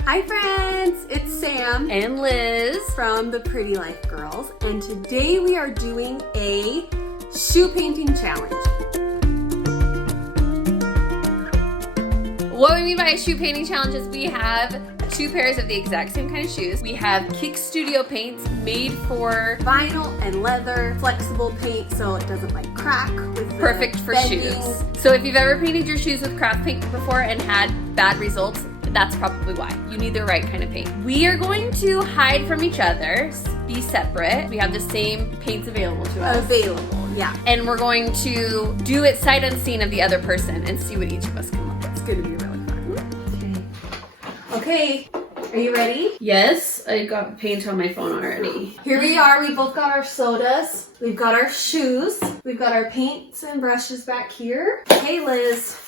Hi friends, it's Sam and Liz from the Pretty Life Girls, and today we are doing a shoe painting challenge. What we mean by a shoe painting challenge is we have 2 pairs of the exact same kind of shoes. We have Kick Studio paints made for Vinyl and leather, flexible paint so it doesn't like crack with the perfect for bending. shoes. So if you've ever painted your shoes with craft paint before and had bad results, that's probably why. You need the right kind of paint. We are going to hide from each other, be separate. We have the same paints available to us. Available, yeah. And we're going to do it sight unseen of the other person and see what each of us come up with. It's gonna be really fun. Okay, are you ready? Yes, I got paint on my phone already. Here we are, we both got our sodas. We've got our shoes. We've got our paints and brushes back here. Hey Liz.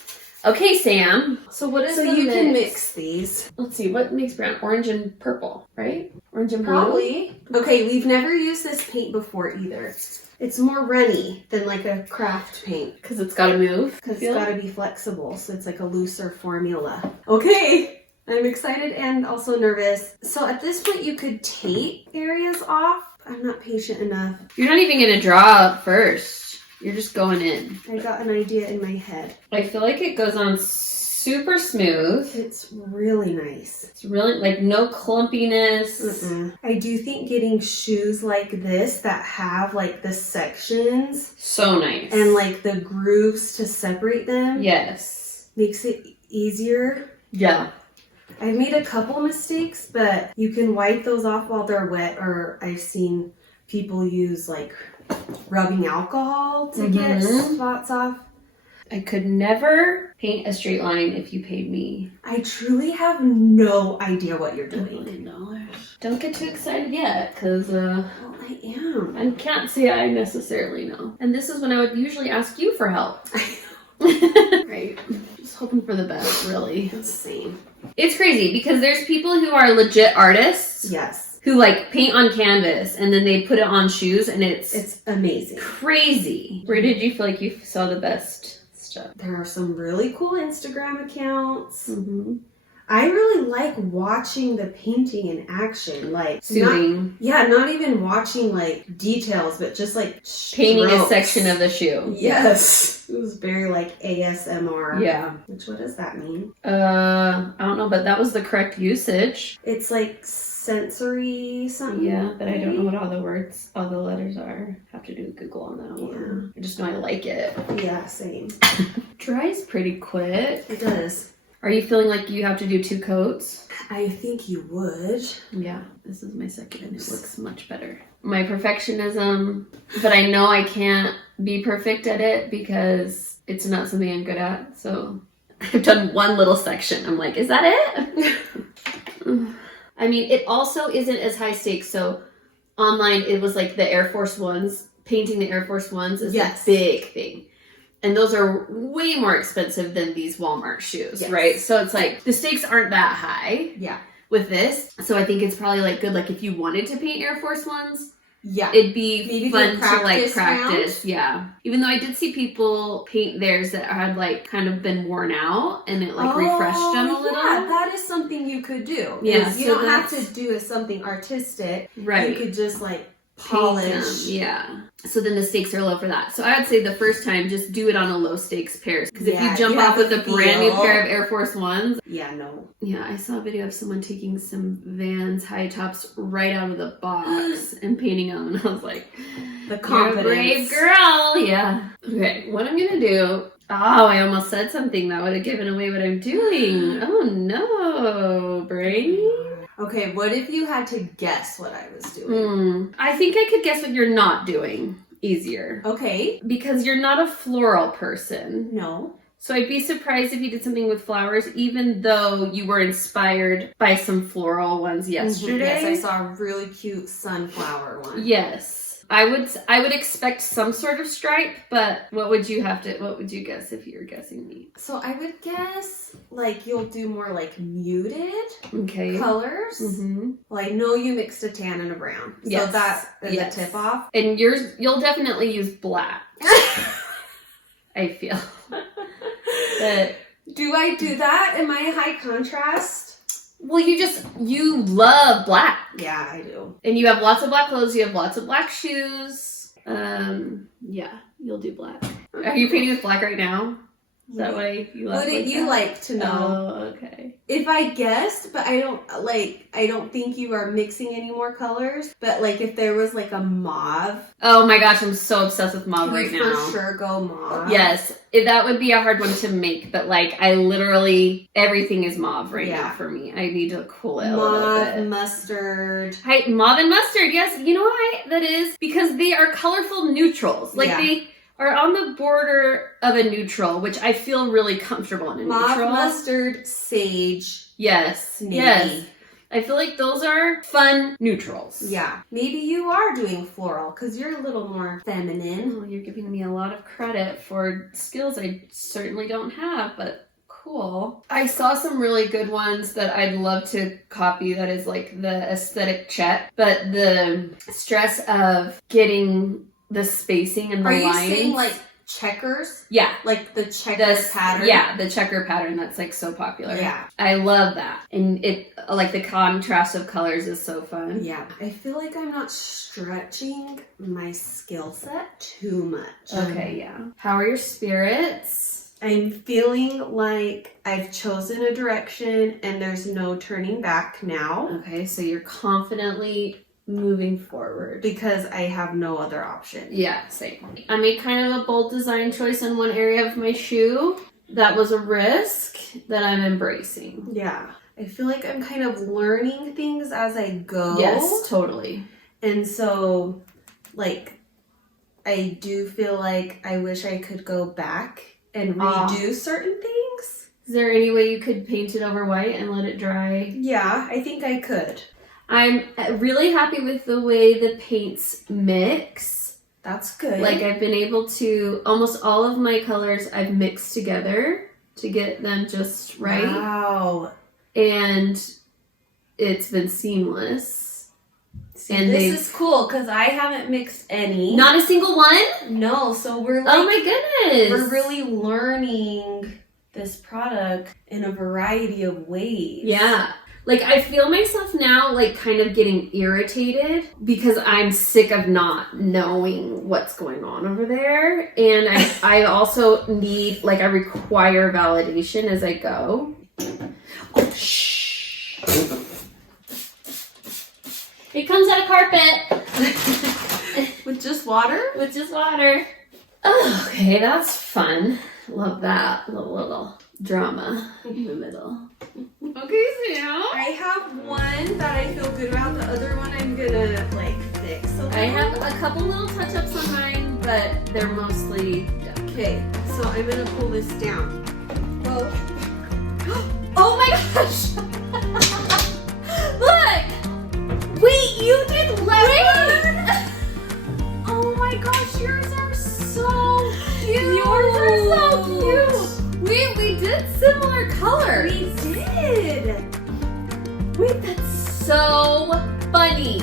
Okay, Sam. So what is So the you mix? can mix these. Let's see, what makes brown? Orange and purple, right? Orange and blue? Probably. Okay, we've never used this paint before either. It's more runny than like a craft paint. Because it's got to move. Because it's got to be flexible, so it's like a looser formula. Okay, I'm excited and also nervous. So at this point you could tape areas off. I'm not patient enough. You're not even going to draw first. You're just going in. I got an idea in my head. I feel like it goes on super smooth. It's really nice. It's really, like, no clumpiness. I do think getting shoes like this that have like the sections So nice. and like the grooves to separate them yes. makes it easier. Yeah. I've made a couple mistakes, but you can wipe those off while they're wet, or I've seen people use like rubbing alcohol to get spots off. I could never paint a straight line if you paid me I truly have no idea what you're $1 doing. million. Don't get too excited yet, because Well, I am. I can't say I necessarily know. And this is when I would usually ask you for help. Right. Just hoping for the best, really. It's the same. It's crazy because there's people who are legit artists Yes. who like paint on canvas and then they put it on shoes and it's amazing. crazy. Where did you feel like you saw the best stuff? There are some really cool Instagram accounts. Mm-hmm. I really like watching the painting in action. Like Soothing. not even watching like details, but just like Painting a strokes. section of the shoe. Yes. It was very like ASMR. Yeah. Which, what does that mean? I don't know, but that was the correct usage. It's like sensory something. Yeah, but I don't know what all the words, all the letters are. Have to do a Google on that one. I just know I like it. Yeah, same. Dries pretty quick. It does. Are you feeling like you have to do 2 coats? I think you would. Yeah, this is my second and it looks much better. My perfectionism, but I know I can't be perfect at it because it's not something I'm good at. So I've done one little section. I'm like, is that it? I mean, it also isn't as high stakes. So online, it was like the Air Force Ones. Painting the Air Force Ones is a big thing. And those are way more expensive than these Walmart shoes, right? So it's like, the stakes aren't that high with this. So I think it's probably like good, like if you wanted to paint Air Force Ones, it'd be maybe fun to like practice. Round. Yeah. Even though I did see people paint theirs that had like kind of been worn out and it like refreshed them a little. Yeah, that is something you could do. Yeah. You don't have to do something artistic. Right. You could just like polish. Yeah. So then the stakes are low for that. So I would say the first time, just do it on a low stakes pair. Because if you jump off with a brand new pair of Air Force Ones. Yeah, no. Yeah, I saw a video of someone taking some Vans high tops right out of the box and painting them. And I was like, the confidence. You're a brave girl. Yeah. Okay, what I'm going to do. Oh, I almost said something that would have given away what I'm doing. Oh no, brain. Okay, what if you had to guess what I was doing? I think I could guess what you're not doing easier. Okay. Because you're not a floral person. No. So I'd be surprised if you did something with flowers, even though you were inspired by some floral ones yesterday. Yes, I saw a really cute sunflower one. Yes. I would expect some sort of stripe, but what would you guess if you were guessing me? So I would guess like you'll do more like muted colors. Well, I know you mixed a tan and a brown. So that is a tip off. And you'll definitely use black. I feel. But do I do that? Am I high contrast? Well, you love black. Yeah, I do. And you have lots of black clothes, you have lots of black shoes. Yeah, you'll do black. Are you painting with black right now? Is that why you love Wouldn't you like to know? Oh, okay. If I guessed, but I don't think you are mixing any more colors. But like if there was like a mauve, Oh my gosh, I'm so obsessed with mauve you right would now. for sure go mauve. Yes, that would be a hard one to make, but like I literally, everything is mauve right Yeah. now for me. I need to cool it a little Mauve, bit. mustard. Hi, mauve and mustard, yes. You know why that is? Because they are colorful neutrals. Like Yeah. they are on the border of a neutral, which I feel really comfortable in a Mauve, neutral. mustard, sage, Yes, navy. yes. I feel like those are fun neutrals. Yeah. Maybe you are doing floral because you're a little more feminine. Oh, you're giving me a lot of credit for skills I certainly don't have, but cool. I saw some really good ones that I'd love to copy that is like the aesthetic check, but the stress of getting the spacing and the Are you lines. saying like checkers? Yeah. Like the checkers pattern? Yeah, the checker pattern that's like so popular. Yeah. I love that. And it like the contrast of colors is so fun. Yeah. I feel like I'm not stretching my skill set too much. Okay, yeah. How are your spirits? I'm feeling like I've chosen a direction and there's no turning back now Okay, so you're confidently moving forward. because I have no other option. Yeah, same. I made kind of a bold design choice in one area of my shoe. That was a risk that I'm embracing. Yeah. I feel like I'm kind of learning things as I go. Yes, totally. And so, like, I do feel like I wish I could go back and redo certain things. Is there any way you could paint it over white and let it dry? Yeah, I think I could. I'm really happy with the way the paints mix. That's good. Like I've been able to, almost all of my colors I've mixed together to get them just right. Wow. And it's been seamless. See, And this is cool because I haven't mixed any. Not a single one? No, so we're like, Oh my goodness. we're really learning this product in a variety of ways. Yeah. Like I feel myself now like kind of getting irritated because I'm sick of not knowing what's going on over there. And I also need, like I require validation as I go. Oh, shh. It comes out of carpet. With just water? With just water. Oh, okay, that's fun. Love that little drama in the middle. Okay, so now I have one that I feel good about. The other one I'm gonna like fix a little. I have a couple little touch-ups on mine, but they're mostly done. Okay, so I'm gonna pull this down. Whoa. Oh my gosh! Look! Wait, you did leopard? Oh my gosh, yours are so cute! Yours are so cute! We did similar colors. We did. Wait, that's so funny.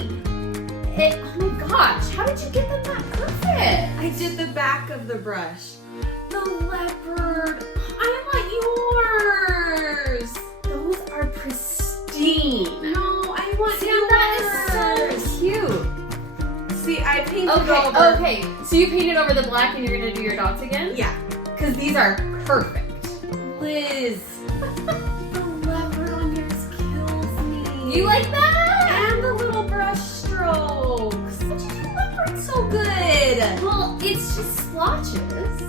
Oh my gosh, how did you get them that perfect? I did the back of the brush. The leopard. I want yours. Those are pristine. No, I want See, yours. that is so cute. See, I painted Okay, over. okay. So you painted over the black and you're gonna do your dots again? Yeah. Because these are perfect. Liz. The leopard on yours kills me. You like that? And the little brush strokes. But you do leopard so good. Well, it's just splotches.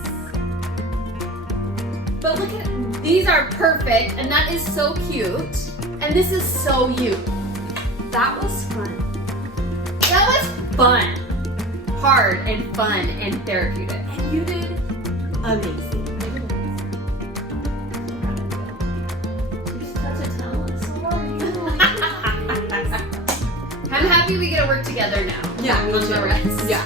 But look at, these are perfect, and that is so cute. And this is so you. That was fun. That was fun. Hard and fun and therapeutic. And you did amazing. You're such a talent. So are you. I'm happy we get to work together now. Yeah, me On the too. rest. Yeah.